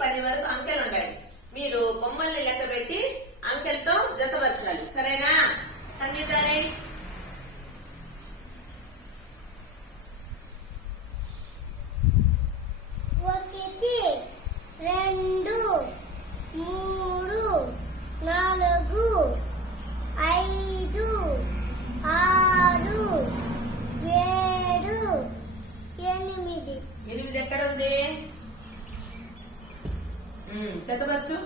పది వరకు అంకెలు ఉన్నాయి మీరు బొమ్మల్ని లెక్క పెట్టి అంకెలతో జతపరచాలి సరేనా సంగీతాన్ని ఒకటి రెండు మూడు నాలుగు ఐదు ఆరు ఏడు ఎనిమిది ఎనిమిది ఎక్కడ ఉంది చేతపరచు.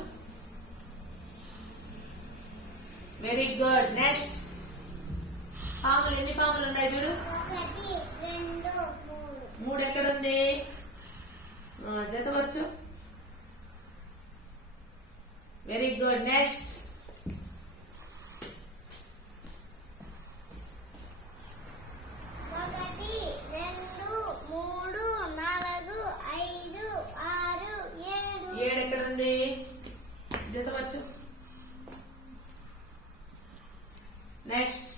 వెరీ గుడ్ నెక్స్ట్ పాములు ఎన్ని పాములు ఉన్నాయి చూడు? మూడు ఎక్కడ ఉంది జతపరచు వెరీ గుడ్ నెక్స్ట్ ఒకటి రెండు మూడు నాలుగు ఐదు ఆరు ఏడు ఏడు ఎక్కడ ఉంది జతపరచు నెక్స్ట్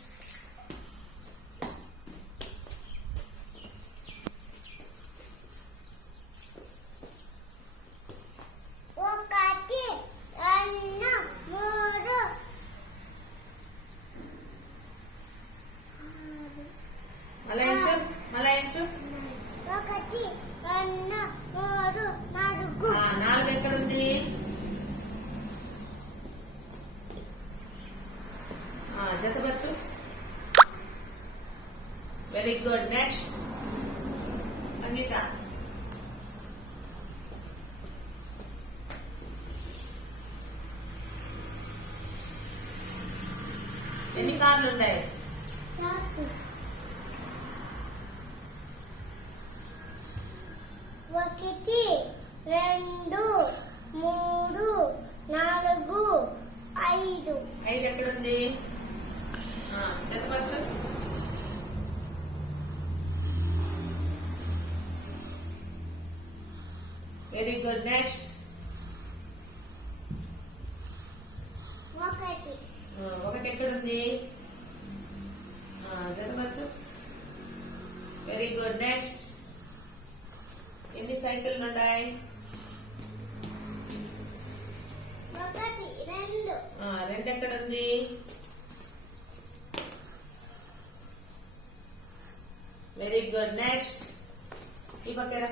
ఒకటి రెండు మూడు మళ్ళా ఎంచు మళ్ళా ఎంచు ఒకటి రెండు మూడు నాలుగు ఆ, నాలుగు ఎక్కడ ఉంది ఆ, జతపరచు వెరీ గుడ్ నెక్స్ట్ సంగీత. ఎన్ని కార్లు ఉన్నాయి? ఒకటి రెండు మూడు నాలుగు ఐదు. ఐదు ఎక్కడ వెరీ గుడ్ నెక్స్ట్ ఒకటి. ఒకటి ఎక్కడ ఉంది ఆ, జతపరచు వెరీ గుడ్ నెక్స్ట్ ఎన్ని సైకిళ్ళు ఉన్నాయి? ఒకటి రెండు. ఆ, రెండు ఎక్కడ ఉంది వెరీ గుడ్ నెక్స్ట్ ఈ పక్కన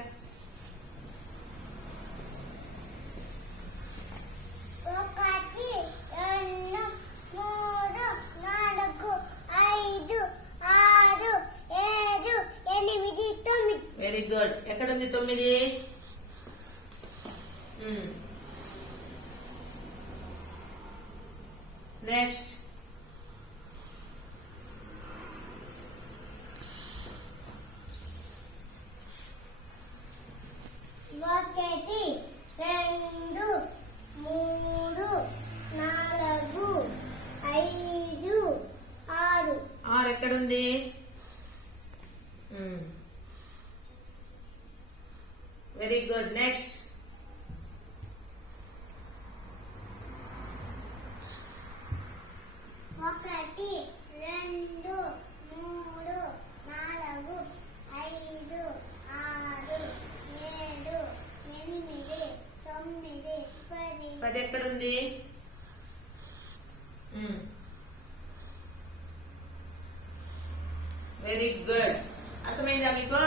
ఒకటి రెండు మూడు నాలుగు ఐదు ఆరు ఏడు ఎనిమిది తొమ్మిది వెరీ గుడ్ ఎక్కడ ఉంది తొమ్మిది నెక్స్ట్ ఒకటి రెండు మూడు నాలుగు ఐదు ఆరు. ఆరు ఎక్కడుంది? వెరీ గుడ్ నెక్స్ట్ ఒకటి రెండు మూడు నాలుగు ఐదు ఆరు ఏడు ఎనిమిది తొమ్మిది పది. పది ఎక్కడుంది? Hmm. వెరీ గుడ్ అర్థమైందా మీకు?